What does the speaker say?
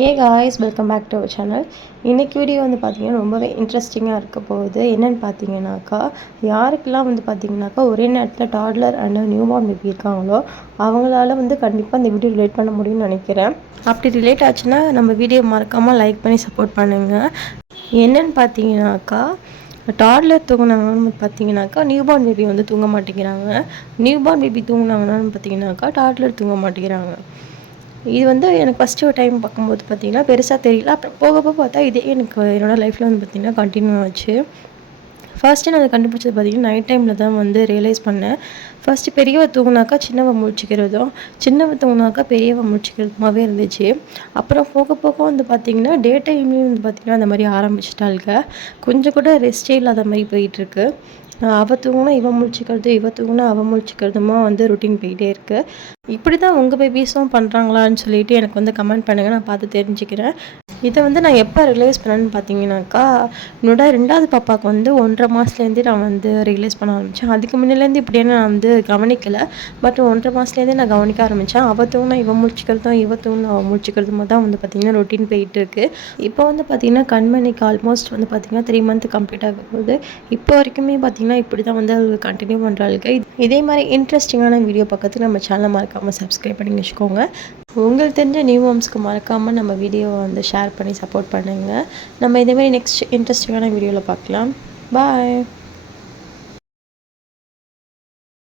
Hey guys, welcome back to our channel. இன்னைக்கு video வந்து பார்த்தீங்கன்னா ரொம்பவே இன்ட்ரெஸ்டிங்காக இருக்க போகுது. என்னென்னு பார்த்தீங்கன்னாக்கா, யாருக்கெல்லாம் வந்து பார்த்தீங்கன்னாக்கா ஒரே நேரத்தில் toddler and new born baby இருக்காங்களோ அவங்களால வந்து கண்டிப்பாக இந்த வீடியோ ரிலேட் பண்ண முடியும்னு நினைக்கிறேன். அப்படி ரிலேட் ஆச்சுன்னா நம்ம வீடியோ மறக்காமல் லைக் பண்ணி சப்போர்ட் பண்ணுங்கள். என்னென்னு பார்த்தீங்கன்னாக்கா, டாட்லர் தூங்கினாங்கன்னு பார்த்தீங்கன்னாக்கா நியூ பார்ன் பேபி வந்து தூங்க மாட்டேங்கிறாங்க. நியூ பார்ன் பேபி தூங்கினாங்கன்னு பார்த்தீங்கன்னாக்கா டாட்லர் தூங்க மாட்டேங்கிறாங்க. இது வந்து எனக்கு ஃபஸ்ட்டு ஒரு டைம் பார்க்கும்போது பார்த்திங்கன்னா பெருசாக தெரியல. அப்புறம் போக போக பார்த்தா இதே எனக்கு என்னோடய லைஃப்பில் வந்து பார்த்திங்கன்னா கண்டினியூ ஆச்சு. ஃபர்ஸ்ட்டு நான் அதை கண்டுபிடிச்சது பார்த்திங்கன்னா நைட் டைமில் தான் வந்து ரியலைஸ் பண்ணேன். ஃபஸ்ட்டு பெரியவ தூங்கினாக்கா சின்னவ முழிச்சிக்கிறதும், சின்னவ தூங்கினாக்கா பெரியவ முழிச்சிக்கிறதுமாவே இருந்துச்சு. அப்புறம் போக போக வந்து பார்த்திங்கன்னா டே டைம்லேயும் வந்து பார்த்திங்கன்னா அந்த மாதிரி ஆரம்பிச்சிட்டாளுங்க. கொஞ்சம் கூட ரெஸ்ட்டே இல்லாத மாதிரி போயிட்டுருக்கு. அவள் தூங்கினா இவன் முழிச்சிக்கிறது, இவள் தூங்கினா அவள் முழிச்சிக்கிறதுமா வந்து ரொட்டீன் போயிட்டே இருக்குது. இப்படி தான் உங்கள் பேபிஸும் பண்ணுறாங்களான்னு சொல்லிட்டு எனக்கு வந்து கமெண்ட் பண்ணுங்கள், நான் பார்த்து தெரிஞ்சுக்கிறேன். இதை வந்து நான் எப்போ ரியலைஸ் பண்ணேன்னு பார்த்தீங்கன்னாக்கா, என்னோட 2வது பாப்பாவுக்கு வந்து 1.5 மாதத்துலேருந்தே நான் வந்து ரியலைஸ் பண்ண ஆரம்பித்தேன். அதுக்கு முன்னிலேருந்து இப்படியே நான் வந்து கவனிக்கலை. பட் 1.5 மாதத்துலேருந்தே நான் கவனிக்க ஆரம்பித்தேன். அவள் தூங்கினா இவன் முழிச்சிக்கிறதும், இவள் தூங்கினா அவள் முழிச்சிக்கிறதுமா தான் வந்து பார்த்திங்கன்னா ரொட்டீன் போயிட்டுருக்கு. இப்போ வந்து பார்த்திங்கன்னா கண்மணிக்கு ஆல்மோஸ்ட் வந்து பார்த்திங்கன்னா 3 மந்த் கம்ப்ளீட் ஆக போகுது. இப்போ வரைக்குமே பார்த்திங்கன்னா இப்படி தான் வந்து அவங்க கண்டினியூ பண்ணுறாளுங்க. இதே மாதிரி இன்ட்ரெஸ்டிங்கான வீடியோ பக்கத்துக்கு நம்ம சேனலை மறக்காமல் சப்ஸ்கிரைப் பண்ணி வச்சுக்கோங்க. உங்களுக்கு தெரிஞ்ச நியூ மாம்ஸ்க்கு மறக்காமல் நம்ம வீடியோவை வந்து ஷேர் பண்ணி சப்போர்ட் பண்ணுங்கள். நம்ம இதேமாதிரி நெக்ஸ்ட் இன்ட்ரெஸ்டிங்கான வீடியோவில் பார்க்கலாம். பாய்.